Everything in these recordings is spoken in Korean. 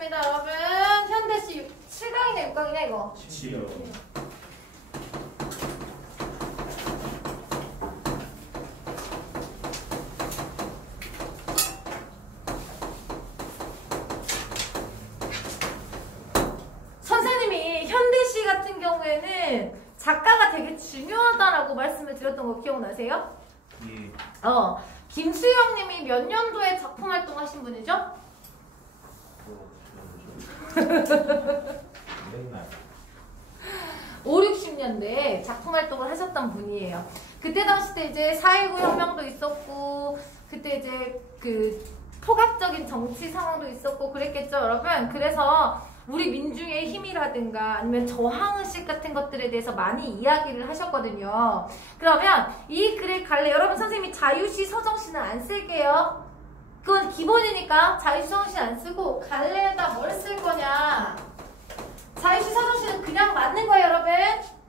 하겠습니다, 여러분. 현대시 7강이냐 6강이냐 이거? 7이요. 선생님이 현대시 같은 경우에는 작가가 되게 중요하다라고 말씀을 드렸던 거 기억나세요? 예. 김수영님이 몇 년도에 작품 활동하신 분이죠? 맨날 5, 60년대에 작품 활동을 하셨던 분이에요. 그때 당시 때 이제 4.19 혁명도 있었고, 그때 이제 그 포괄적인 정치 상황도 있었고 그랬겠죠, 여러분? 그래서 우리 민중의 힘이라든가 아니면 저항의식 같은 것들에 대해서 많이 이야기를 하셨거든요. 그러면 이 글의 갈래, 여러분 선생님이 자유시, 서정시는 안 쓸게요. 그건 기본이니까 자유시, 서정시는 안 쓰고 갈래에다 뭘 쓸 거냐. 자유시, 서정시는 그냥 맞는 거예요, 여러분.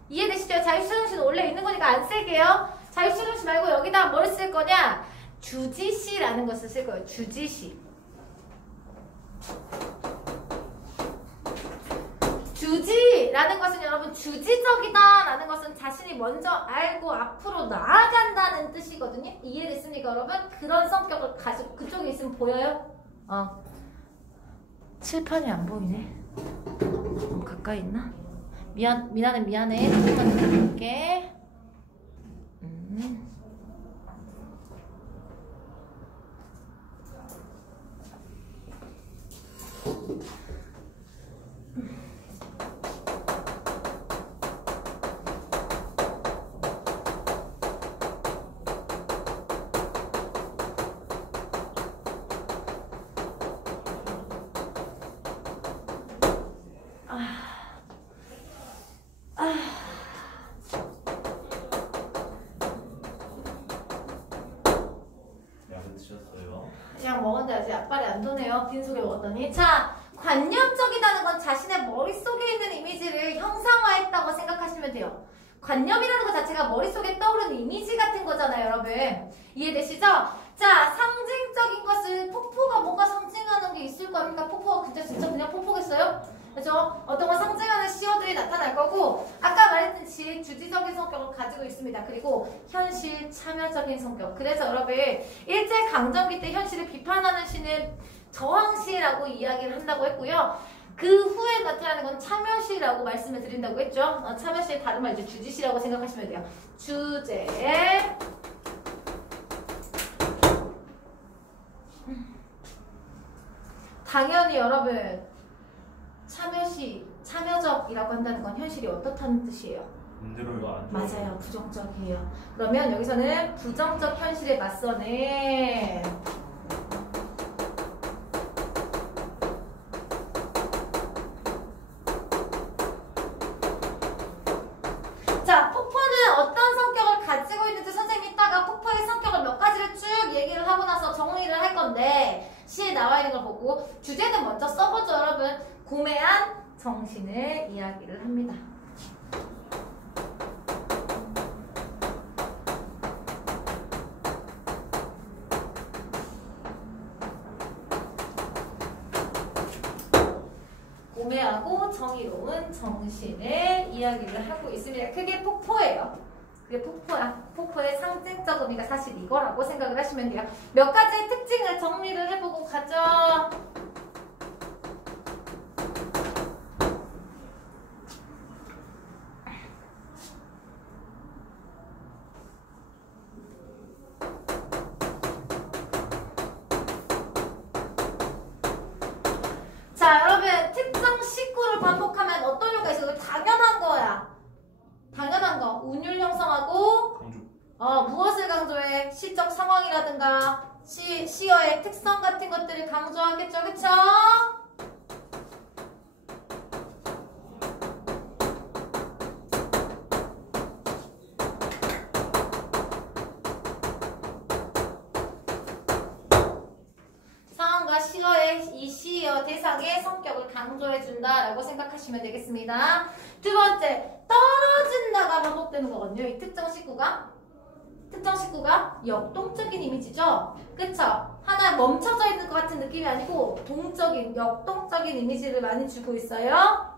이해되시죠? 자유시, 서정시는 원래 있는 거니까 안 쓸게요. 자유시, 서정시 말고 여기다 뭘 쓸 거냐. 주지시라는 것을 쓸 거예요. 주지시. 주지라는 것은 여러분 주지적이다 라는 것은 자신이 먼저 알고 앞으로 나아간다는 뜻이거든요. 이해됐습니까, 여러분? 그런 성격을 가지고 그쪽에 있으면 보여요? 칠판이 안 보이네. 가까이 있나? 미안해. 칠판 드릴게. 약을 드셨어요? 약 먹었는데 아직 약발이 안 도네요. 빈속에 먹었더니. 자, 관념적이라는 건 자신의 머릿속에 있는 이미지를 형상화했다고 생각하시면 돼요. 관념이라는 것 자체가 머릿속에 떠오르는 이미지 같은 거잖아요, 여러분. 이해되시죠? 자, 상징적인 것을 폭포가 뭔가 상징하는 게 있을 겁니까? 폭포가 진짜 그냥 폭포겠어요? 그죠? 어떤 걸 상징하는 시어들이 나타날 거고, 아까 말했듯이 주지적인 성격을 가지고 있습니다. 그리고 현실 참여적인 성격. 그래서 여러분, 일제강점기 때 현실을 비판하는 시는 저항시라고 이야기를 한다고 했고요. 그 후에 나타나는 건 참여시라고 말씀을 드린다고 했죠. 참여시의 다른 말 이제 주지시라고 생각하시면 돼요. 주제. 당연히 여러분, 참여시, 참여적이라고 한다는 건 현실이 어떻다는 뜻이에요? 문제로 안 맞아요. 부정적이에요. 그러면 여기서는 부정적 현실에 맞서는 자, 폭포는 어떤 성격을 가지고 있는지 선생님이 이따가 폭포의 성격을 몇 가지를 쭉 얘기를 하고 나서 정리를 할 건데 시에 나와 있는 걸 보고 주제는 먼저 써보죠, 여러분. 고매한 정신을 이야기를 합니다. 고매하고 정의로운 정신을 이야기를 하고 있습니다. 그게 폭포예요. 그게 폭포야. 폭포의 상징적 의미가 사실 이거라고 생각을 하시면 돼요. 몇 가지의 특징을 정리를 해보고 가죠. 자, 여러분, 특정 식구를 반복하면 어떤 효과가 있어요? 당연한 거야. 당연한 거. 운율 형성하고 강조. 무엇을 강조해? 시적 상황이라든가 시어의 특성 같은 것들을 강조하겠죠, 그쵸? 상황과 시어의 이 시어 대상의 성격을 강조해준다라고 생각하시면 되겠습니다. 두 번째, 떨어진다가 반복되는 거거든요. 이 특정 식구가 특정 식구가 역동적인 이미지죠. 그쵸? 하나 멈춰져 있는 것 같은 느낌이 아니고 동적인, 역동적인 이미지를 많이 주고 있어요.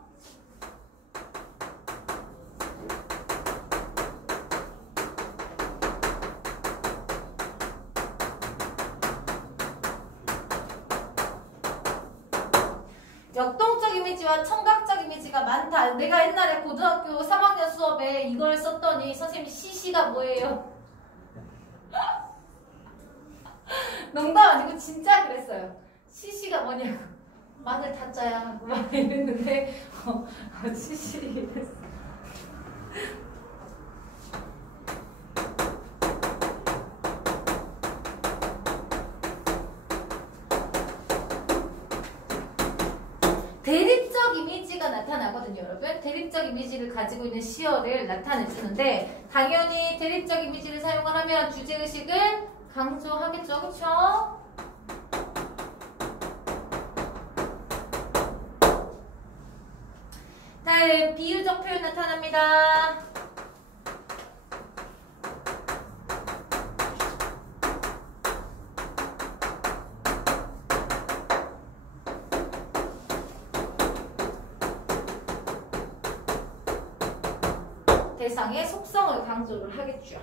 역동적 이미지와 청각적 이미지가 많다. 내가 옛날에 고등학교 3학년 수업에 이걸 썼더니 선생님이 CC가 뭐예요? 농담 아니고 진짜 그랬어요. CC가 뭐냐고. 마늘 타짜야 하고 막 이랬는데 CC 이랬어. 대립적 이미지가 나타나거든요, 여러분. 대립적 이미지를 가지고 있는 시어를 나타내주는데 당연히 대립적 이미지를 사용을 하면 주제의식을 강조하겠죠, 그쵸? 다음 비유적 표현 나타납니다. 대상의 속성을 강조를 하겠죠.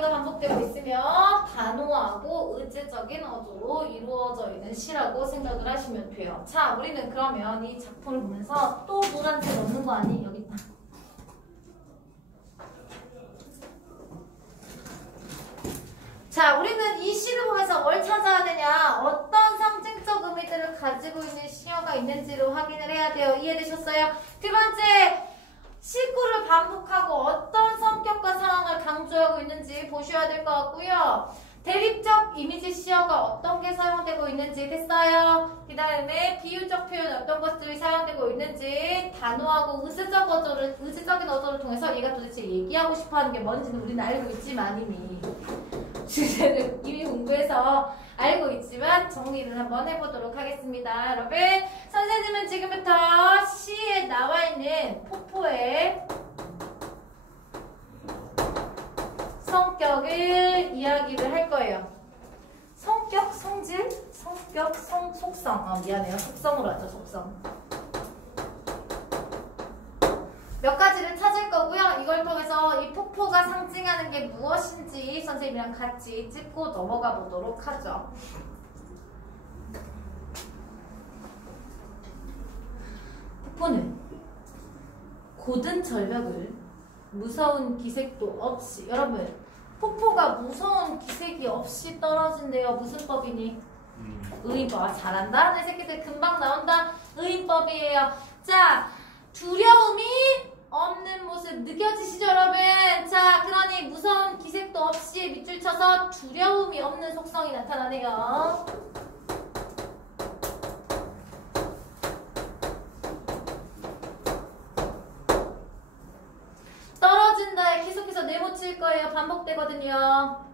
반복되고 있으면 단호하고 의제적인 어조로 이루어져 있는 시라고 생각을 하시면 돼요. 자, 우리는 그러면 이 작품을 보면서 또 노란색 없는 거 아니? 여기 있다. 자, 우리는 이 시를 보면서 뭘 찾아야 되냐? 어떤 상징적 의미들을 가지고 있는 시어가 있는지를 확인을 해야 돼요. 이해되셨어요? 두 번째, 시구를 반복하고 어떤 성격과 상황을 강조하고 있는지 보셔야 될 것 같고요. 대립적 이미지 시어가 어떤 게 사용되고 있는지 됐어요. 그 다음에 비유적 표현 어떤 것들이 사용되고 있는지 단호하고 의지적인 어조를 통해서 얘가 도대체 얘기하고 싶어하는 게 뭔지는 우리는 알고 있지만 이미 주제를 이미 공부해서 알고 있지만 정리를 한번 해보도록 하겠습니다. 여러분, 선생님은 지금부터 시에 나와 있는 폭포의 성격을 이야기를 할 거예요. 성격, 성질, 성격, 속성. 미안해요. 속성으로 하죠, 속성. 몇 가지를 찾을 거고요. 이걸 통해서 이 폭포가 상징하는 게 무엇인지 선생님이랑 같이 짚고 넘어가 보도록 하죠. 폭포는 고든 절벽을 무서운 기색도 없이, 여러분, 폭포가 무서운 기색이 없이 떨어진대요. 무슨 법이니? 의인법. 잘한다. 내 새끼들 금방 나온다. 의인법이에요. 자, 두려움이 없는 모습 느껴지시죠, 여러분? 자, 그러니 무서운 기색도 없이 밑줄 쳐서 두려움이 없는 속성이 나타나네요. 떨어진다에 계속해서 네모칠 거예요. 반복되거든요.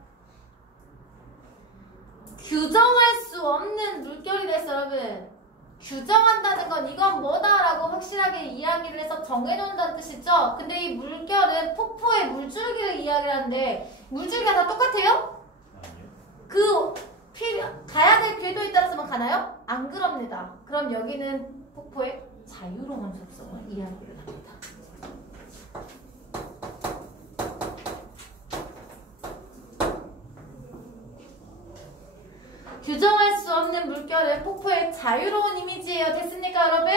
규정할 수 없는 물결이 됐어요, 여러분. 규정한다는 건 이건 뭐다라고 확실하게 이야기를 해서 정해놓는다는 뜻이죠. 근데 이 물결은 폭포의 물줄기를 이야기를 하는데 물줄기가 다 똑같아요? 아니요. 가야 될 궤도에 따라서만 가나요? 안 그럽니다. 그럼 여기는 폭포의 자유로운 속성을 이야기를 합니다. 규정할 수 없는 물결은 폭포의 자유로운 이미지예요. 됐습니까, 여러분?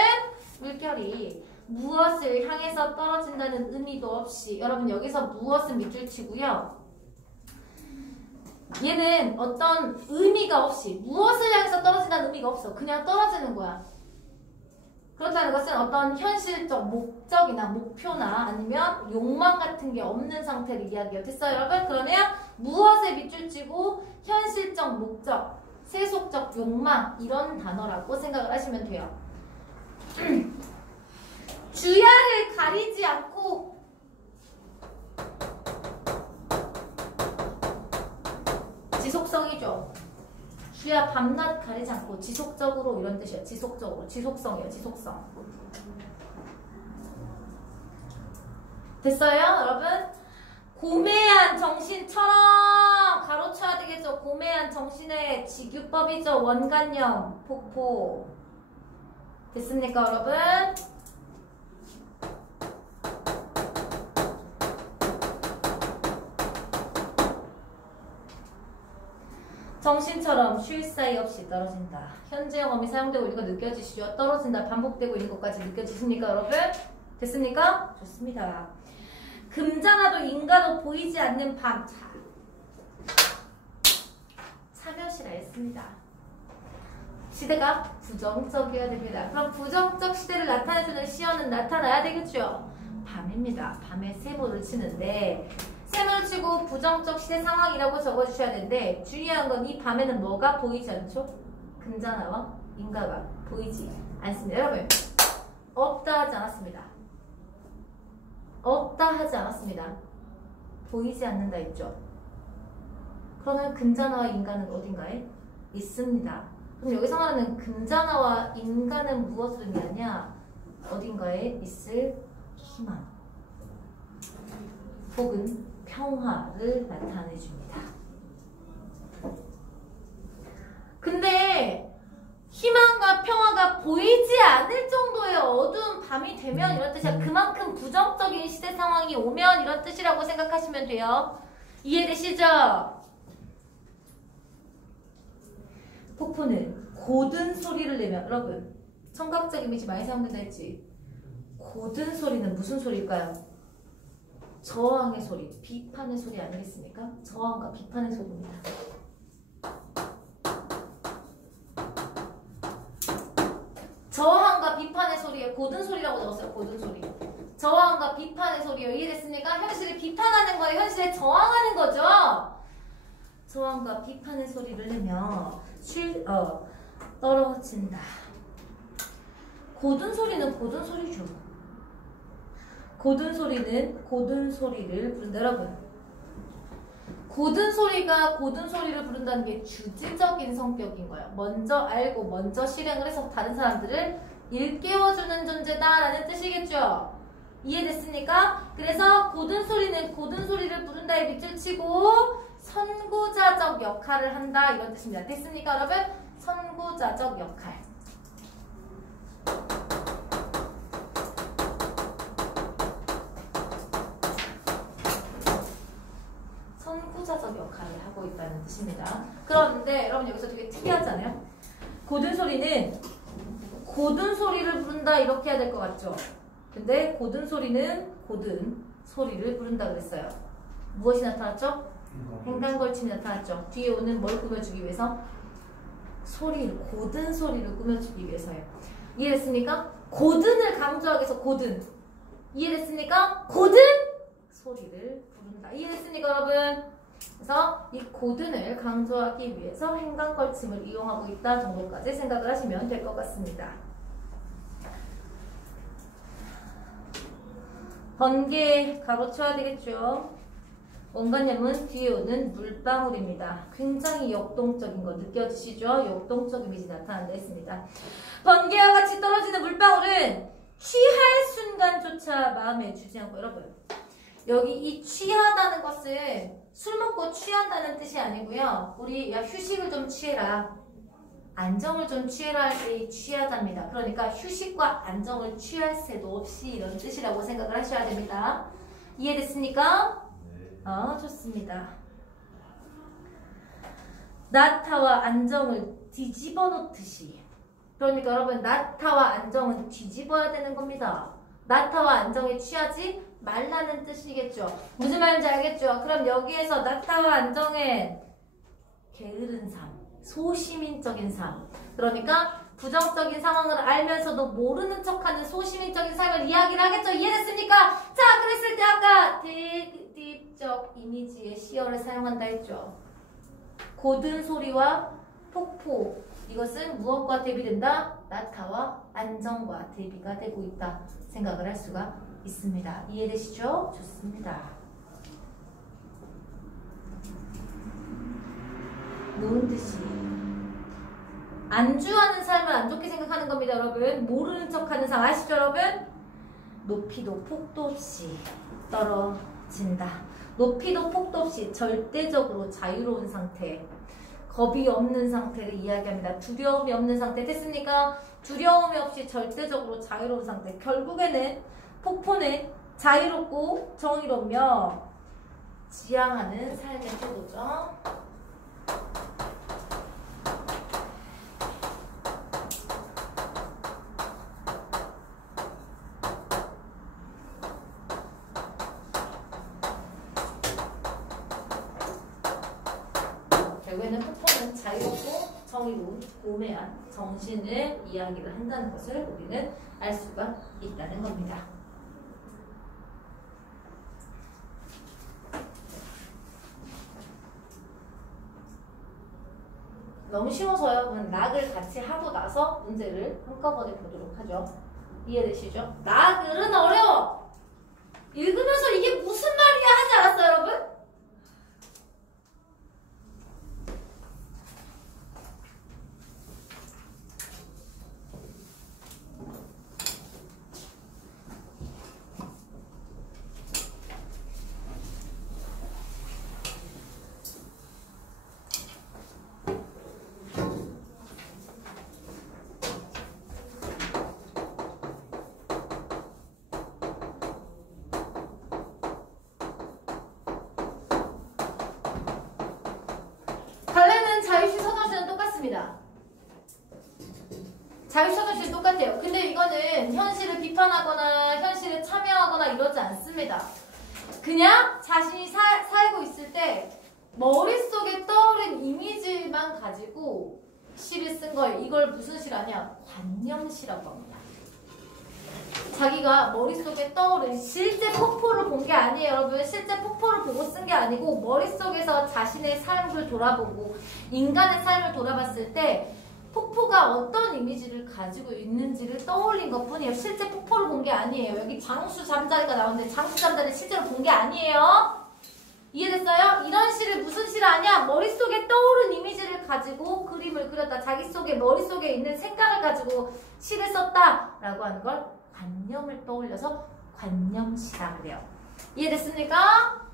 물결이 무엇을 향해서 떨어진다는 의미도 없이, 여러분 여기서 무엇은 밑줄 치고요. 얘는 어떤 의미가 없이, 무엇을 향해서 떨어진다는 의미가 없어. 그냥 떨어지는 거야. 그렇다는 것은 어떤 현실적 목적이나 목표나 아니면 욕망 같은 게 없는 상태를 이야기해요. 됐어요, 여러분? 그러면 무엇에 밑줄 치고 현실적 목적, 세속적 욕망 이런 단어라고 생각을 하시면 돼요. 주야를 가리지 않고 지속성이죠. 주야 밤낮 가리지 않고 지속적으로 이런 뜻이에요. 지속적으로. 지속성이에요. 지속성. 됐어요, 여러분? 고매한 정신처럼 가로쳐야 되겠죠. 고매한 정신의 지규법이죠. 원관념, 폭포. 됐습니까, 여러분? 정신처럼 쉴 사이 없이 떨어진다. 현재형 어미 사용되고 있는 거 느껴지시죠? 떨어진다, 반복되고 있는 것까지 느껴지십니까, 여러분? 됐습니까? 좋습니다. 금자나도 인가도 보이지 않는 밤. 자, 참여시라 했습니다. 시대가 부정적이어야 됩니다. 그럼 부정적 시대를 나타내주는 시어는 나타나야 되겠죠? 밤입니다. 밤에 세모를 치는데 세모를 치고 부정적 시대 상황이라고 적어주셔야 되는데 중요한 건 이 밤에는 뭐가 보이지 않죠? 금자나와 인가가 보이지 않습니다. 여러분, 없다 하지 않았습니다. 없다 하지 않았습니다. 보이지 않는다 했죠? 그러면 금자나와 인간은 어딘가에 있습니다. 그럼 여기서 말하는 금자나와 인간은 무엇을 의미하냐? 어딘가에 있을 희망 혹은 평화를 나타내줍니다. 근데 희망과 평화가 보이지 않을 정도의 어두운 밤이 되면 이런 뜻이야. 그만큼 부정적인 시대 상황이 오면 이런 뜻이라고 생각하시면 돼요. 이해되시죠? 폭포는 고든 소리를 내면, 여러분 청각적 이미지 많이 사용된다 했지. 고든 소리는 무슨 소리일까요? 저항의 소리, 비판의 소리 아니겠습니까? 저항과 비판의 소리입니다. 저항과 비판의 소리에 고든 소리라고 적었어요. 고든 소리. 저항과 비판의 소리요. 이해됐습니까? 현실을 비판하는 거예요. 현실에 저항하는 거죠. 저항과 비판의 소리를 내며 떨어진다. 고든 소리는 고든 소리죠. 고든 소리는 고든 소리를 부른다. 여러분, 고든 소리가 고든 소리를 부른다는 게 주지적인 성격인 거예요. 먼저 알고 먼저 실행을 해서 다른 사람들을 일깨워주는 존재다라는 뜻이겠죠. 이해됐습니까? 그래서 고든 소리는 고든 소리를 부른다에 밑줄 치고 선구자적 역할을 한다 이런 뜻입니다. 됐습니까, 여러분? 선구자적 역할. 선구자적 역할을 하고 있다는 뜻입니다. 그런데 여러분 여기서 되게 특이하잖아요. 고든 소리는 고든 소리를 부른다 이렇게 해야 될 것 같죠? 근데 고든 소리는 고든 소리를 부른다 그랬어요. 무엇이 나타났죠? 행간걸침이 나타났죠. 뒤에 오는 뭘 꾸며주기 위해서? 소리를, 고든 소리를 꾸며주기 위해서요. 이해됐습니까? 고든을 강조하기 위해서 고든. 이해됐습니까? 고든 소리를 부른다. 이해됐습니까, 여러분? 그래서 이 고든을 강조하기 위해서 행간걸침을 이용하고 있다 정도까지 생각을 하시면 될 것 같습니다. 번개 가로쳐야 되겠죠. 원관념은 뒤에 오는 물방울입니다. 굉장히 역동적인 거 느껴지시죠? 역동적 이미지 나타난다 했습니다. 번개와 같이 떨어지는 물방울은 취할 순간조차 마음에 주지 않고, 여러분 여기 이 취하다는 것은 술 먹고 취한다는 뜻이 아니고요. 우리 야 휴식을 좀 취해라, 안정을 좀 취해라 할 때 취하답니다. 그러니까 휴식과 안정을 취할 새도 없이 이런 뜻이라고 생각을 하셔야 됩니다. 이해됐습니까? 네. 좋습니다. 나타와 안정을 뒤집어 놓듯이. 그러니까 여러분 나타와 안정은 뒤집어야 되는 겁니다. 나타와 안정에 취하지 말라는 뜻이겠죠. 무슨 말인지 알겠죠? 그럼 여기에서 나타와 안정에 게으른 삶, 소시민적인 삶, 그러니까 부정적인 상황을 알면서도 모르는 척하는 소시민적인 삶을 이야기를 하겠죠. 이해됐습니까? 자, 그랬을 때 아까 대립적 이미지의 시어를 사용한다 했죠. 고든 소리와 폭포, 이것은 무엇과 대비된다? 나타와 안정과 대비가 되고 있다 생각을 할 수가 있습니다. 이해되시죠? 좋습니다. 노은 듯이 안주하는 삶을 안 좋게 생각하는 겁니다, 여러분. 모르는 척하는 삶 아시죠, 여러분? 높이도 폭도 없이 떨어진다. 높이도 폭도 없이 절대적으로 자유로운 상태, 겁이 없는 상태를 이야기합니다. 두려움이 없는 상태. 됐습니까? 두려움이 없이 절대적으로 자유로운 상태. 결국에는 폭포는 자유롭고 정의롭며 지향하는 삶의 태도죠. 결국에는 폭포는 자유롭고 정의로운 고매한 정신을 이야기를 한다는 것을 우리는 알 수가 있다는 겁니다. 너무 쉬워서 여러분 락을 같이 하고 나서 문제를 한꺼번에 보도록 하죠. 이해되시죠? 락은 어려워. 읽으면서 이게 무슨 말이야 하지 않았어요, 여러분? 자유시 서정시는 똑같습니다. 자유시 서정시는 똑같아요. 근데 이거는 현실을 비판하거나 현실에 참여하거나 이러지 않습니다. 그냥 자신이 살고 있을 때 머릿속에 떠오른 이미지만 가지고 시를 쓴 거예요. 이걸 무슨 시라냐? 관념시라고 합니다. 자기가 머릿속에 떠오른 실제 폭포를 본 게 아니에요, 여러분. 실제 폭포를 보고 쓴 게 아니고 머릿속에서 자신의 삶을 돌아보고 인간의 삶을 돌아봤을 때 폭포가 어떤 이미지를 가지고 있는지를 떠올린 것뿐이에요. 실제 폭포를 본 게 아니에요. 여기 장수 잠자리가 나오는데 장수 잠자리 실제로 본 게 아니에요. 이해됐어요? 이런 시를 무슨 시를 아냐? 머릿속에 떠오른 이미지를 가지고 그림을 그렸다. 자기 속에 머릿속에 있는 생각을 가지고 시를 썼다라고 하는 걸 관념을 떠올려서 관념시라 그래요. 이해됐습니까?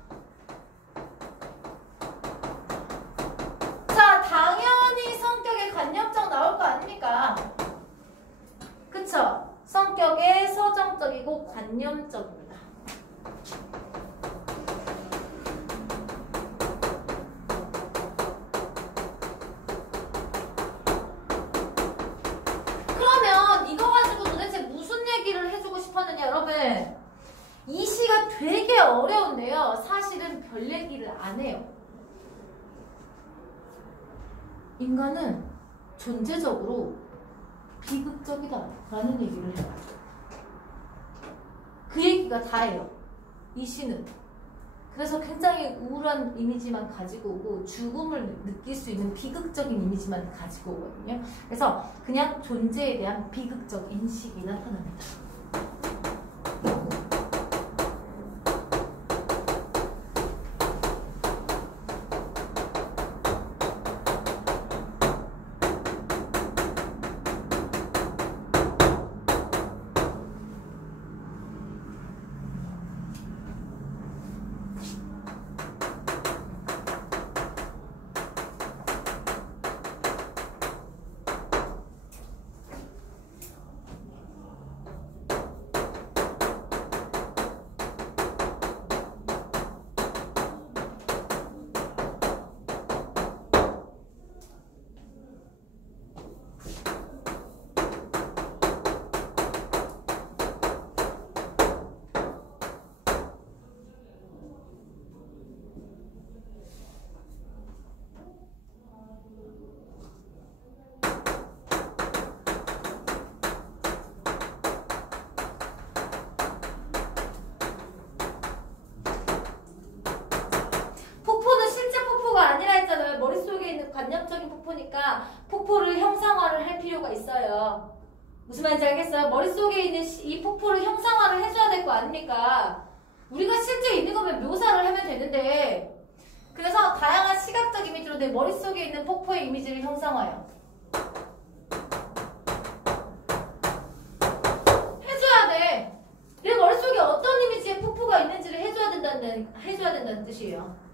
자, 당연히 성격에 관념적 나올 거 아닙니까? 그쵸? 성격에 서정적이고 관념적입니다. 그러면 이거 가지고 도대체 무슨 얘기를 해주고 싶었느냐, 여러분? 이 시가 되게 어려운데요. 사실은 별 얘기를 안 해요. 인간은 존재적으로 비극적이다 라는 얘기를 해요. 그 얘기가 다예요. 이 시는. 그래서 굉장히 우울한 이미지만 가지고 오고 죽음을 느낄 수 있는 비극적인 이미지만 가지고 오거든요. 그래서 그냥 존재에 대한 비극적 인식이 나타납니다. 우리가 폭포를 형상화를 할 필요가 있어요. 무슨 말인지 알겠어요? 머릿속에 있는 이 폭포를 형상화를 해줘야 될 거 아닙니까? 우리가 실제 있는 거면 묘사를 하면 되는데, 그래서 다양한 시각적 이미지로 내 머릿속에 있는 폭포의 이미지를 형상화해요. 해줘야 돼. 내 머릿속에 어떤 이미지의 폭포가 있는지를 해줘야 된다는 뜻이에요.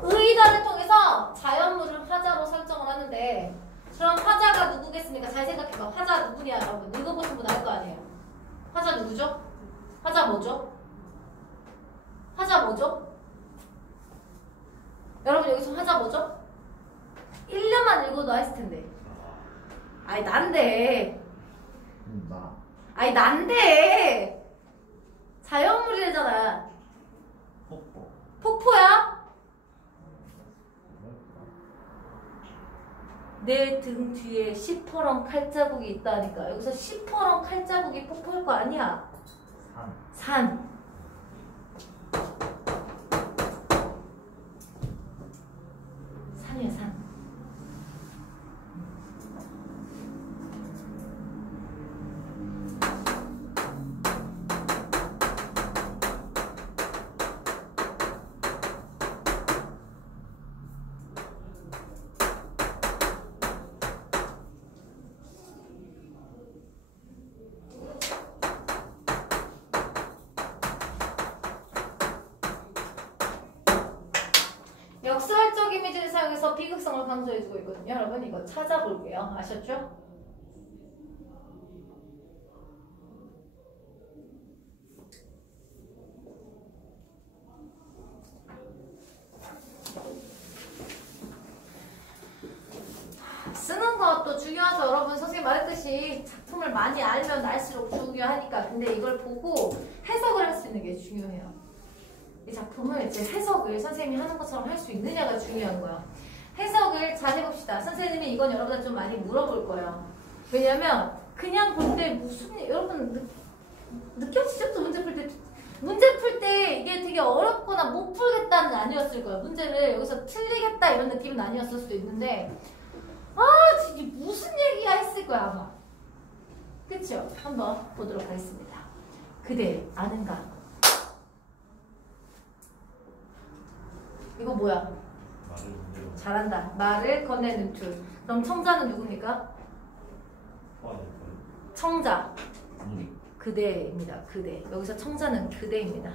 의의단을 통해서 자연물을 화자로 설정을 하는데, 그럼 화자가 누구겠습니까? 잘 생각해봐. 화자 누구냐, 여러분. 읽어보신 분 알 거 아니에요? 화자 누구죠? 화자 뭐죠? 화자 뭐죠? 여러분 여기서 화자 뭐죠? 1년만 읽어도 했을 텐데. 아이 난데. 나. 아이 난데. 자연물이래잖아. 폭포. 폭포야? 내 등 뒤에 시퍼런 칼자국이 있다니까. 여기서 시퍼런 칼자국이 폭포일 거 아니야? 산. 산이야, 산. 역설적 이미지를 사용해서 비극성을 강조해주고 있거든요. 여러분 이거 찾아볼게요. 아셨죠? 쓰는 것도 중요하죠. 여러분 선생님 말했듯이 작품을 많이 알면 알수록 중요하니까. 근데 이걸 보고 해석을 할 수 있는 게 중요해요. 이 작품을 제 해석을 선생님이 하는 것처럼 할 수 있느냐가 중요한 거예요. 해석을 잘 해봅시다. 선생님이 이건 여러분들 좀 많이 물어볼 거예요. 왜냐면 그냥 볼 때 무슨 여러분 느껴지죠? 또 문제 풀 때 이게 되게 어렵거나 못 풀겠다는 아니었을 거예요. 문제를 여기서 틀리겠다 이런 느낌은 아니었을 수도 있는데 이게 무슨 얘기야 했을 거야 아마. 그쵸? 한번 보도록 하겠습니다. 그대 아는가? 이거 뭐야? 잘한다. 말을 건네는 둘. 그럼 청자는 누굽니까? 청자. 그대입니다. 그대. 여기서 청자는 그대입니다.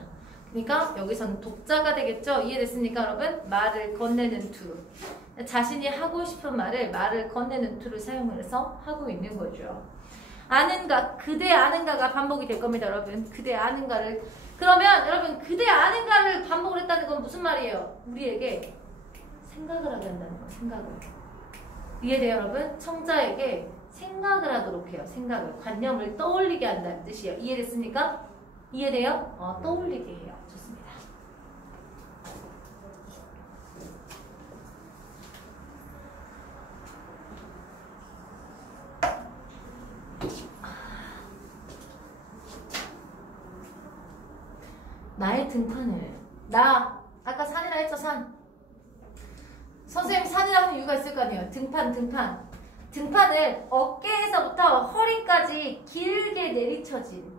그러니까 여기서는 독자가 되겠죠? 이해됐습니까 여러분? 말을 건네는 둘. 자신이 하고 싶은 말을 건네는 둘을 사용해서 하고 있는 거죠. 아는가, 그대 아는가가 반복이 될 겁니다 여러분. 그대 아는가를. 그러면 여러분 그대 아는가를 반복을 했다는 건 무슨 말이에요? 우리에게 생각을 하게 한다는 거예요. 생각을. 이해돼요 여러분? 청자에게 생각을 하도록 해요. 생각을. 관념을 떠올리게 한다는 뜻이에요. 이해됐습니까? 이해돼요? 떠올리게 해요. 좋습니다. 나의 등판을. 아까 산이라 했죠, 산. 선생님 산이라 하는 이유가 있을 거 아니에요. 등판을 어깨에서부터 허리까지 길게 내리쳐진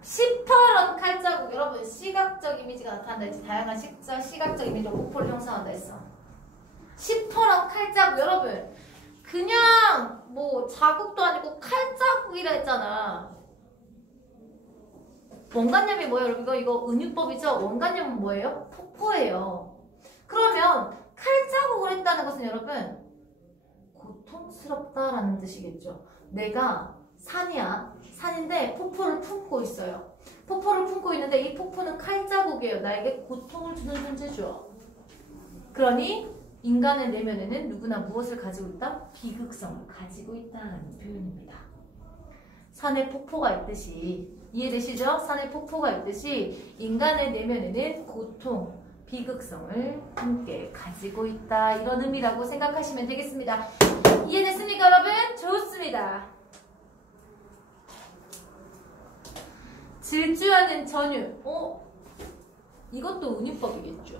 시퍼런 칼자국. 여러분 시각적 이미지가 나타난다 했지. 다양한 시각적 이미지로 폭포를 형성한다 했어. 시퍼런 칼자국. 여러분 그냥 뭐 자국도 아니고 칼자국이라 했잖아. 원관념이 뭐예요 여러분? 이거 은유법이죠. 원관념은 뭐예요? 폭포예요. 그러면 칼자국을 했다는 것은 여러분 고통스럽다라는 뜻이겠죠. 내가 산인데 폭포를 품고 있어요. 폭포를 품고 있는데 이 폭포는 칼자국이에요. 나에게 고통을 주는 존재죠. 그러니 인간의 내면에는 누구나 무엇을 가지고 있다? 비극성을 가지고 있다는 표현입니다. 산에 폭포가 있듯이, 이해되시죠? 산에 폭포가 있듯이 인간의 내면에는 고통, 비극성을 함께 가지고 있다. 이런 의미라고 생각하시면 되겠습니다. 이해됐습니까, 여러분? 좋습니다. 질주하는 전율. 이것도 운이법이겠죠.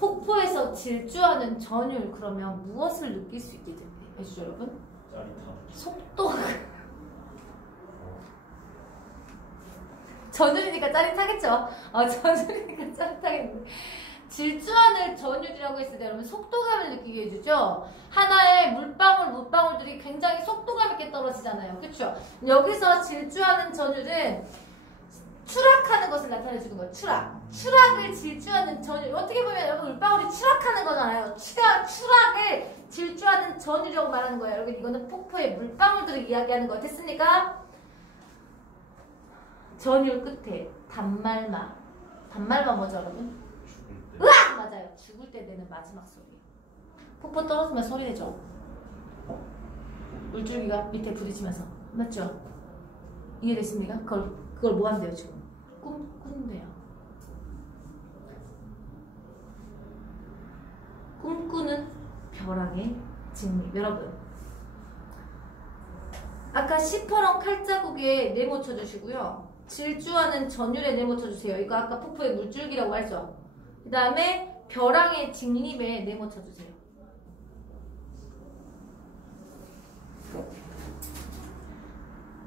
폭포에서 질주하는 전율, 그러면 무엇을 느낄 수 있게 되죠, 여러분? 짜릿함. 속도가. 전율이니까 짜릿하겠죠? 전율이니까 짜릿하겠는데. 질주하는 전율이라고 했을 때 여러분 속도감을 느끼게 해주죠. 하나의 물방울들이 굉장히 속도감 있게 떨어지잖아요. 그렇죠? 여기서 질주하는 전율은 추락하는 것을 나타내주는 거예요. 추락을 질주하는 전율. 어떻게 보면 여러분 물방울이 추락하는 거잖아요. 추락을 질주하는 전율이라고 말하는 거예요. 여러분 이거는 폭포의 물방울들을 이야기하는 거 됐습니까? 전율 끝에 단말마 뭐죠, 여러분? 죽을 때. 으악! 맞아요. 죽을 때 내는 마지막 소리. 폭포 떨어지면 소리 내죠. 물줄기가 밑에 부딪히면서. 맞죠? 이해됐습니까? 그걸 뭐 한대요, 지금? 꿈꾼대요. 꿈꾸는 벼락의 직립. 여러분, 아까 시퍼런 칼자국에 네모 쳐주시고요. 질주하는 전율에 네모 쳐주세요. 이거 아까 폭포의 물줄기라고 했죠. 그 다음에 벼랑의 직립에 네모 쳐주세요.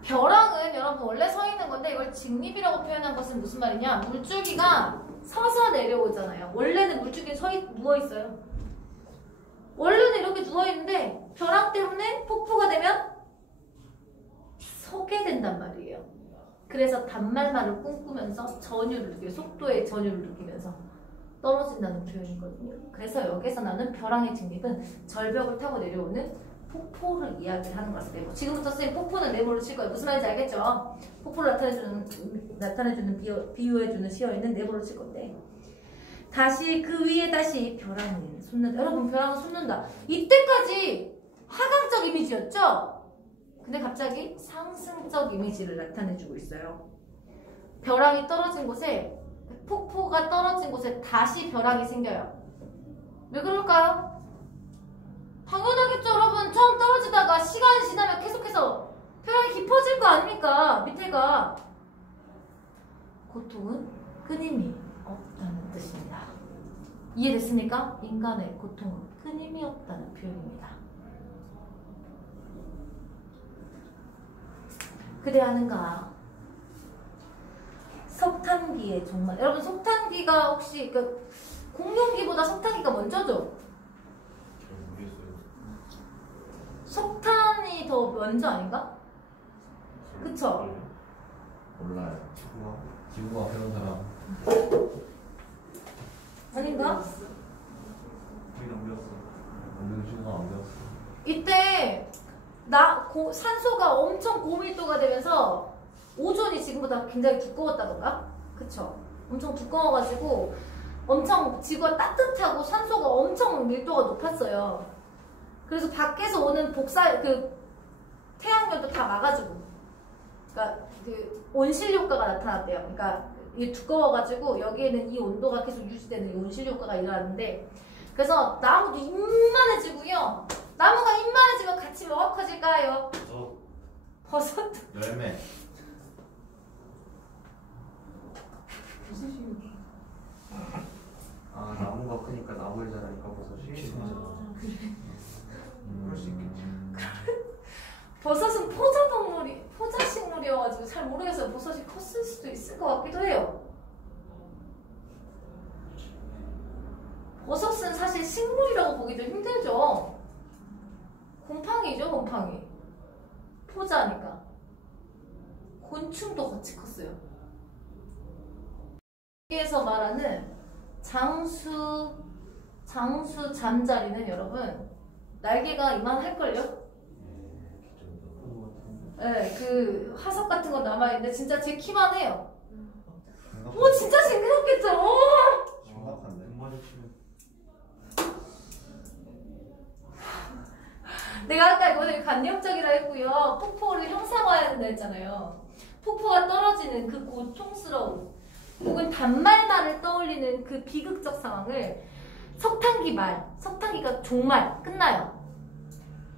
벼랑은 여러분 원래 서 있는 건데 이걸 직립이라고 표현한 것은 무슨 말이냐? 물줄기가 서서 내려오잖아요. 원래는 물줄기 누워있어요. 원래는 이렇게 누워있는데 벼랑 때문에 폭포가 되면 서게 된단 말이에요. 그래서 단말마를 꿈꾸면서 전율을 느껴요. 속도의 전율을 느끼면서 떨어진다는 표현이거든요. 그래서 여기서 나는 벼랑의 직립은 절벽을 타고 내려오는 폭포를 이야기를 하는 것이고, 지금부터 선생님 폭포는 네모로 칠 거예요. 무슨 말인지 알겠죠? 폭포를 나타내주는 비유해주는 시어에는 네모로 칠 건데, 다시 그 위에 다시 벼랑은 솟는다. 여러분 벼랑은 솟는다. 이때까지 하강적 이미지였죠? 근데 갑자기 상승적 이미지를 나타내주고 있어요. 벼랑이 떨어진 곳에, 폭포가 떨어진 곳에 다시 벼랑이 생겨요. 왜 그럴까요? 당연하겠죠, 여러분. 처음 떨어지다가 시간이 지나면 계속해서 벼랑이 깊어질 거 아닙니까? 밑에가. 고통은 끊임이 없다는 뜻입니다. 이해됐습니까? 인간의 고통은 끊임이 없다는 표현입니다. 그대하는가? 석탄기의 종말. 여러분 석탄기가 혹시 공룡기보다 석탄기가 먼저죠? 잘 모르겠어요. 석탄이 더 먼저 아닌가? 그쵸? 몰라요. 지구가 배운 사람. 아닌가? 우리는 우렸어. 오늘 지구가 안 배웠어. 이때 산소가 엄청 고밀도가 되면서 오존이 지금보다 굉장히 두꺼웠다던가? 그쵸? 엄청 두꺼워가지고 엄청 지구가 따뜻하고 산소가 엄청 밀도가 높았어요. 그래서 밖에서 오는 태양열도 다 막아주고, 그러니까 온실 효과가 나타났대요. 그러니까 이게 두꺼워가지고 여기에는 이 온도가 계속 유지되는 이 온실 효과가 일어나는데, 그래서 나무도 임만해지고요. 나무가 임만해지면 같이 뭐가 커질까요? 버섯. 열매. 아, 나무가 크니까 나무를 자라니까 버섯이. 그럴 수 있겠지. 버섯은 포자식물이어가지고 잘 모르겠어요. 버섯이 컸을 수도 있을 것 같기도 해요. 버섯은 사실 식물이라고 보기도 힘들죠. 곰팡이죠, 곰팡이. 포자니까. 곤충도 같이 컸어요. 여기에서 말하는 장수 잠자리는 여러분 날개가 이만할걸요? 네, 그 화석 같은 거 남아있는데 진짜 제 키만 해요. 오, 진짜 징그럽겠죠? 심각한데? 금마저 치면 내가 아까 이거는 관념적이라 했고요. 폭포를 형상화해야 된다 했잖아요. 폭포가 떨어지는 그 고통스러움. 혹은 단말말을 떠올리는 그 비극적 상황을 석탄기 말, 석탄기가 종말 끝나요.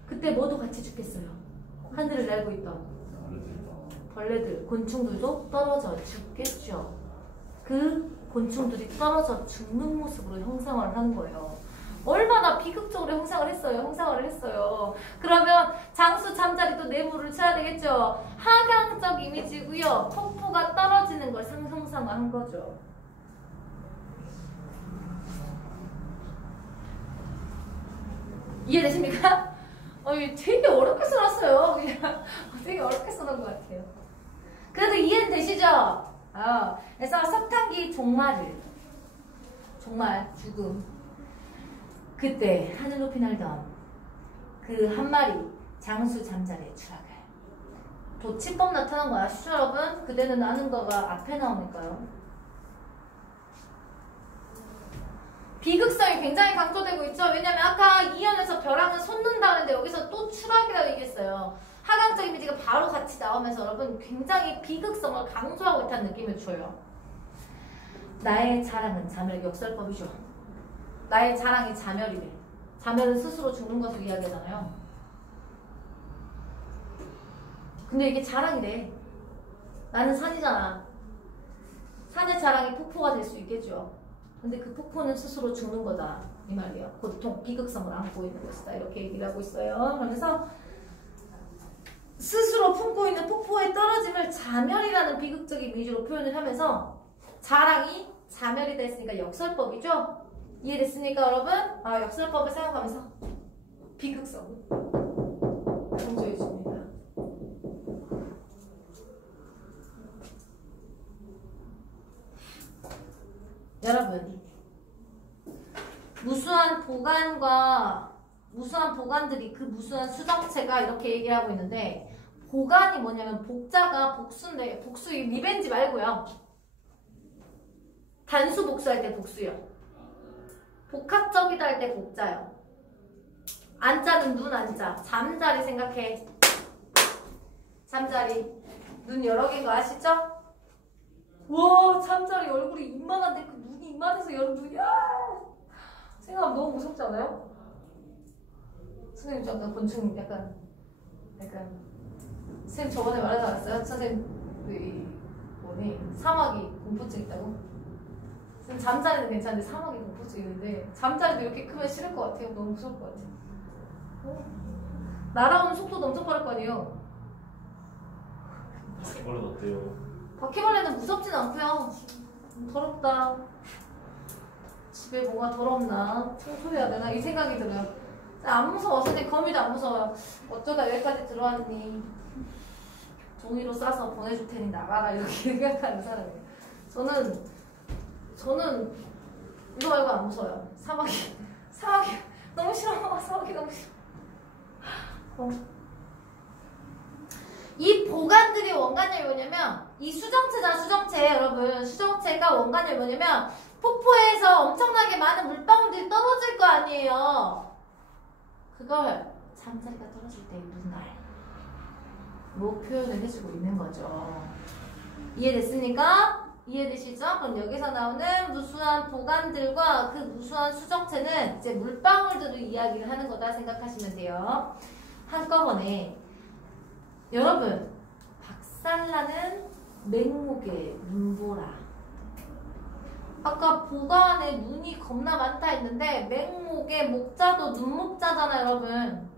그때 뭐도 같이 죽겠어요. 하늘을 날고 있던 벌레들, 곤충들도 떨어져 죽겠죠. 그 곤충들이 떨어져 죽는 모습으로 형상화를 하는 거예요. 얼마나 비극적으로 형상화를 했어요. 그러면 장수 잠자리도 내부를 쳐야 되겠죠. 하강적 이미지고요. 폭포가 떨어지는 걸 형상화한 거죠. 이해되십니까? 되게 어렵게 써놨어요. 그냥 되게 어렵게 써놓은 것 같아요. 그래도 이해는 되시죠? 그래서 석탄기 종말, 죽음. 그때 하늘 높이 날던 그 한 마리 장수 잠자리의 추락을. 도치법 나타난 거 아시죠, 여러분? 그대는 아는 거가 앞에 나오니까요. 비극성이 굉장히 강조되고 있죠. 왜냐면 아까 2연에서 벼랑은 솟는다는데 여기서 또 추락이라고 얘기했어요. 하강적 이미지가 바로 같이 나오면서 여러분 굉장히 비극성을 강조하고 있다는 느낌을 줘요. 나의 자랑은 자멸, 역설법이죠. 나의 자랑이 자멸이래. 자멸은 스스로 죽는 것을 이야기하잖아요. 근데 이게 자랑이래. 나는 산이잖아. 산의 자랑이 폭포가 될 수 있겠죠. 근데 그 폭포는 스스로 죽는 거다. 이 말이에요. 고통, 비극성을 안고 있는 것이다. 이렇게 얘기를 하고 있어요. 그래서 스스로 품고 있는 폭포의 떨어짐을 자멸이라는 비극적인 이미지로 표현을 하면서 자랑이 자멸이다 했으니까 역설법이죠. 이해됐습니까, 여러분? 역설법을 사용하면서 비극성을 강조해 줍니다. 여러분, 무수한 보관들이 그 무수한 수정체가 이렇게 얘기를 하고 있는데, 보관이 뭐냐면 복자가 복수인데, 복수 리벤지 말고요. 단수 복수할 때 복수요. 복합적이다 할 때 복자요. 안자는 눈 안자. 잠자리 생각해. 잠자리. 눈 여러 개인 거 아시죠? 와, 잠자리 얼굴이 이만한데 그 눈이 이만해서 여러 눈이 생각하면 너무 무섭지 않아요? 선생님 약간 곤충 약간 선생님 저번에 말하지 않았어요? 선생님 사마귀 공포증 있다고? 선생님 잠자리는 괜찮은데 사마귀 공포증 있는데 잠자리도 이렇게 크면 싫을 것 같아요. 너무 무서울 것 같아요. 날아오는 속도도 엄청 빠를 거 아니에요? 바퀴벌레는 어때요? 바퀴벌레는 무섭진 않고요. 더럽다. 집에 뭐가 더럽나? 청소해야 되나? 이 생각이 들어요. 안 무서워. 선생님 거미도 안 무서워요. 어쩌다 여기까지 들어왔니? 종이로 싸서 보내줄 테니 나가라. 이렇게 생각하는 사람이에요. 저는 이거 말고 안 무서워요. 사마귀 너무 싫어. 사마귀 너무 싫어. 이 보관들이 원관념이 뭐냐면 이 수정체잖아. 수정체 여러분. 수정체가 원관념이 뭐냐면 폭포에서 엄청나게 많은 물방울들이 떨어질 거 아니에요. 그걸 잠자리가 떨어질 때의 눈알로 표현을 해주고 있는 거죠. 이해됐습니까? 이해되시죠? 그럼 여기서 나오는 무수한 보관들과 그 무수한 수정체는 이제 물방울들을 이야기를 하는 거다 생각하시면 돼요. 한꺼번에 여러분, 박살나는 맹목의 눈보라. 아까 보관에 눈이 겁나 많다 했는데 맹목의 목자도 눈목자잖아요, 여러분.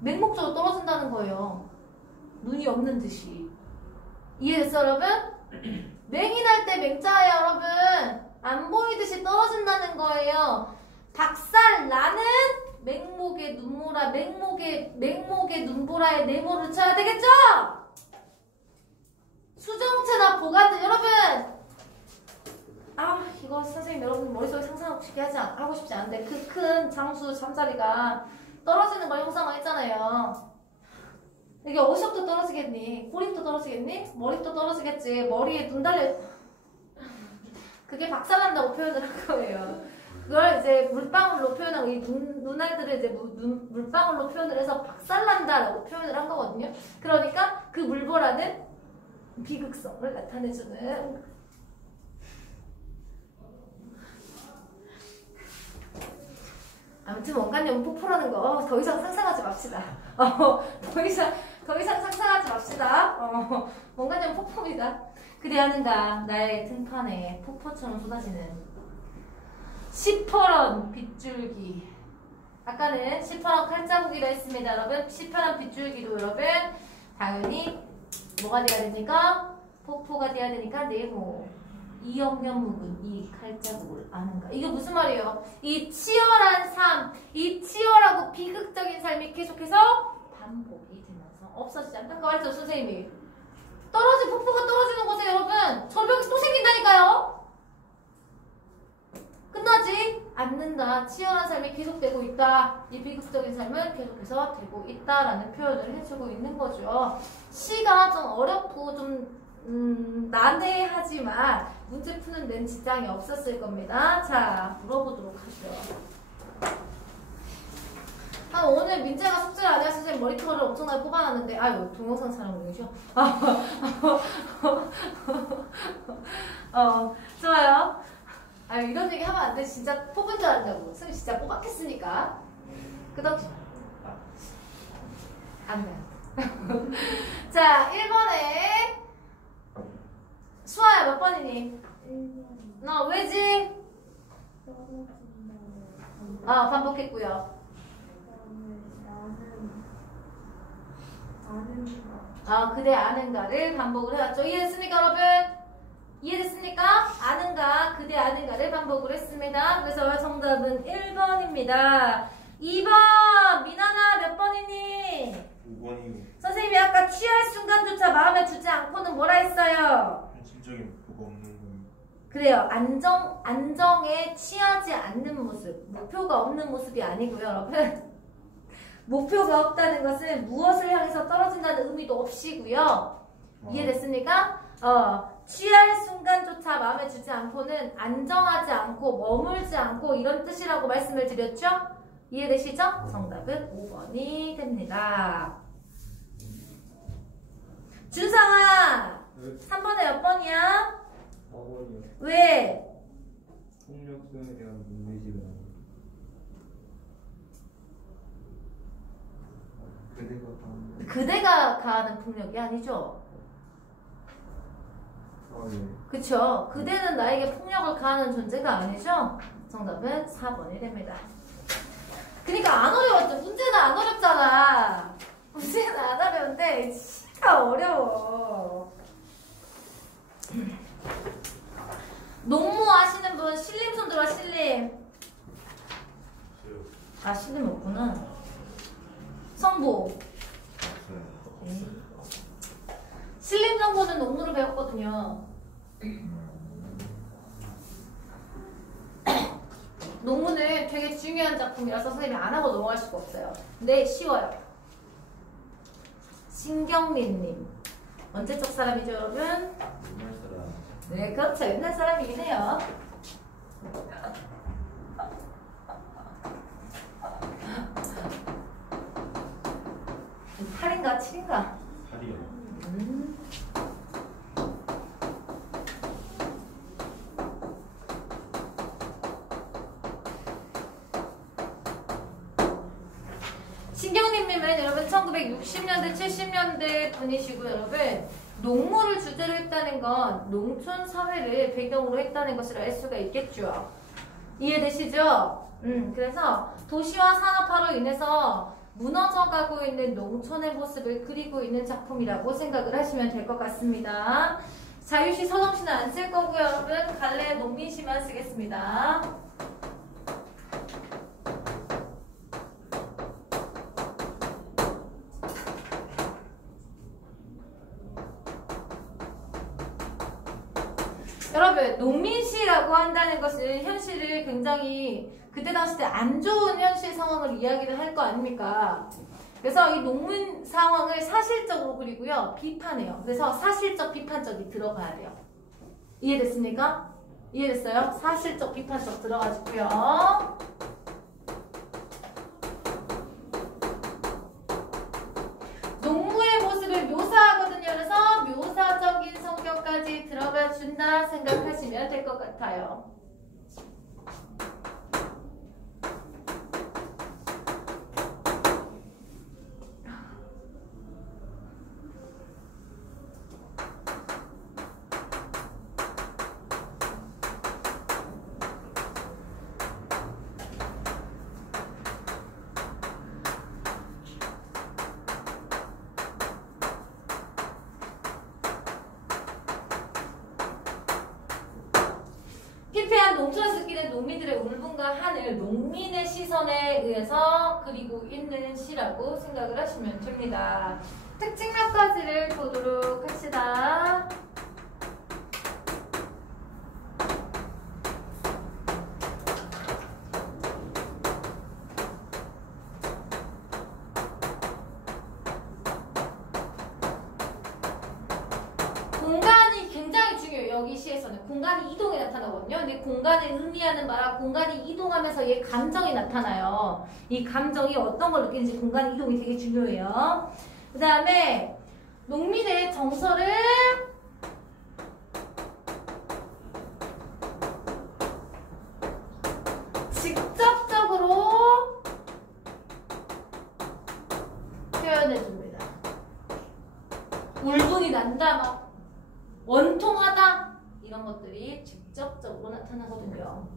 맹목자도 떨어진다는 거예요. 눈이 없는 듯이. 이해됐어, 여러분? 맹이 날 때 맹자예요, 여러분. 안 보이듯이 떨어진다는 거예요. 박살나는 맹목의 눈보라, 맹목의 눈보라에 네모를 쳐야 되겠죠? 수정체나 보관들, 여러분! 이거 선생님 여러분 머릿속에 하고 싶지 않은데 그 큰 장수 잠자리가 떨어지는 걸 형상화했잖아요. 이게 어디서부터 떨어지겠니? 꼬리부터 떨어지겠니? 머리부터 떨어지겠지. 머리에 눈 달려. 그게 박살난다고 표현을 한 거예요. 그걸 이제 물방울로 표현하고 이 눈알들을 이제 물방울로 표현을 해서 박살난다라고 표현을 한 거거든요. 그러니까 그 물보라는 비극성을 나타내주는 아무튼 원관념 폭포라는 거 더 이상 상상하지 맙시다. 더 이상 상상하지 맙시다. 원관념 폭포입니다. 그리하는가 나의 등판에 폭포처럼 쏟아지는 시퍼런 빗줄기. 아까는 시퍼런 칼자국이라 했습니다. 여러분 시퍼런 빗줄기도 여러분 당연히 뭐가 돼야 됩니까? 폭포가 돼야 되니까 네모. 이 옆면목은 이 칼자국을 아는가? 이게 무슨 말이에요? 이 치열한 삶, 이 치열하고 비극적인 삶이 계속해서 반복이 되면서 없어지지 않다. 아까 말했죠 선생님이. 떨어진 폭포가 떨어지는 곳에 여러분 절벽이 또 생긴다니까요. 끝나지 않는다. 치열한 삶이 계속되고 있다. 이 비극적인 삶은 계속해서 되고 있다라는 표현을 해주고 있는 거죠. 시가 좀 어렵고 좀 난해하지만 문제 푸는 데는 지장이 없었을 겁니다. 자, 물어보도록 하죠. 오늘 민재가 숙제를 안 해서 선생님 머리털을 엄청나게 뽑아놨는데 아유 동영상 촬영 중이죠? 좋아요. 아유 이런 얘기 하면 안 돼. 진짜 뽑은 줄 안다고. 선생님 진짜 뽑았겠으니까. 끄덕. 안 돼. 자, 1번에 수아야 몇 번이니? 나 왜지? 반복했고요. 그대 아는가를 반복을 해왔죠. 이해됐습니까 여러분? 이해됐습니까? 아는가 그대 아는가를 반복을 했습니다. 그래서 정답은 1번입니다. 2번 미나나 몇 번이니? 5번이요. 선생님이 아까 취할 순간조차 마음에 두지 않고는 뭐라 했어요? 현실적인 목표가 없는 건. 그래요. 안정에 취하지 않는 모습. 목표가 없는 모습이 아니고요, 여러분. 목표가 없다는 것은 무엇을 향해서 떨어진다는 의미도 없이고요. 이해됐습니까? 취할 순간조차 마음에 두지 않고는 안정하지 않고 머물지 않고 이런 뜻이라고 말씀을 드렸죠? 이해되시죠? 정답은 5번이 됩니다. 준상아! 3번에 몇 번이야? 4번이요. 왜? 폭력 수행에 대한 문제집을 그대가 가하는 폭력이 아니죠? 네. 그쵸? 그대는 나에게 폭력을 가하는 존재가 아니죠? 정답은 4번이 됩니다. 그러니까 안 어려웠죠? 문제는 안 어렵잖아. 문제는 안 어려운데 시가 어려워. 농무 아시는 분 신림 손 들어. 신림. 신림 없구나. 성보. 신림 정보는 농무를 배웠거든요. 농무는 되게 중요한 작품이라서 선생님이 안 하고 넘어갈 수가 없어요. 근데 쉬워요. 신경민님. 언제적 사람이죠, 여러분? 옛날 사람. 네, 그렇죠. 옛날 사람이긴 해요. 팔인가 7인가? 8이요. 신경님은 여러분 1960년대 70년대 분이시고 여러분 농무를 주제로 했다는 건 농촌 사회를 배경으로 했다는 것을 알 수가 있겠죠. 이해되시죠? 그래서 도시화 산업화로 인해서 무너져가고 있는 농촌의 모습을 그리고 있는 작품이라고 생각을 하시면 될 것 같습니다. 자유시, 서정시는 안 쓸 거고요. 여러분 갈래 농민시만 쓰겠습니다. 여러분 농민시라고 한다는 것은 현실을 굉장히 그때 당시 때 안 좋은 현실 상황을 이야기를 할 거 아닙니까? 그래서 이 농민 상황을 사실적으로 그리고요 비판해요. 그래서 사실적 비판적이 들어가야 돼요. 이해됐습니까? 이해됐어요? 사실적 비판적 들어가지고요. 농무의 모습을 묘사하거든요. 그래서 묘사적인 준다 생각하시면 될 것 같아요. 피폐한 농촌에서 느끼는 농민들의 울분과 한을 농민의 시선에 의해서 그리고 있는 시라고 생각을 하시면 됩니다. 특징 몇 가지를 보도록 합시다. 공간이 굉장히 중요해요. 여기 시에서는 공간이 이동이 나타나거든요. 근데 공간을 의미하는 바라 공간이 이동하면서 얘 감정이 나타나요. 이 감정이 어떤 걸 느끼는지 공간 이동이 되게 중요해요. 그 다음에 농민의 정서를 직접적으로 표현해줍니다. 울분이 난다, 막 원통하다 이런 것들이 직접적으로 나타나거든요.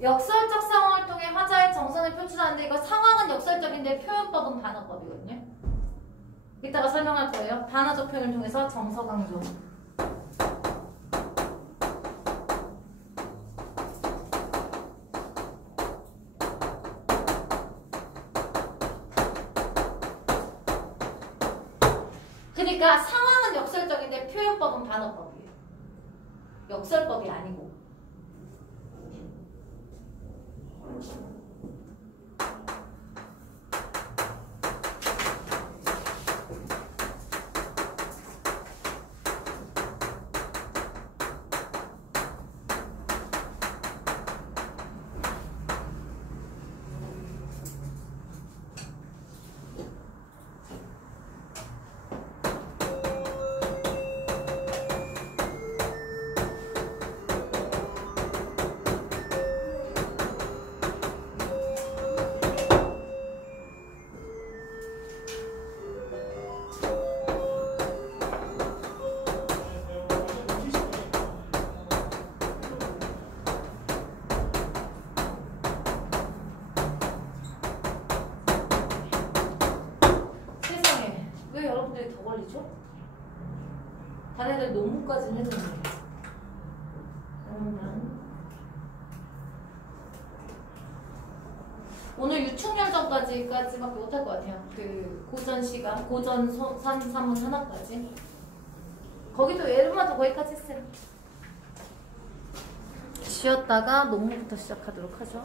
역설적 상황을 통해 화자의 정서를 표출하는데 이거 상황은 역설적인데 표현법은 반어법이거든요. 이따가 설명할 거예요. 반어적 표현을 통해서 정서 강조. 그러니까 상황은 역설적인데 표현법은 반어법이에요. 역설법이 아니고. 자네들 논문까지 해줬네. 그러면 오늘 유충열전까지밖에 못할 것 같아요. 그 고전 시간, 고전 산문 하나까지. 거기도 예름마다 거기까지 했어요. 쉬었다가 논문부터 시작하도록 하죠.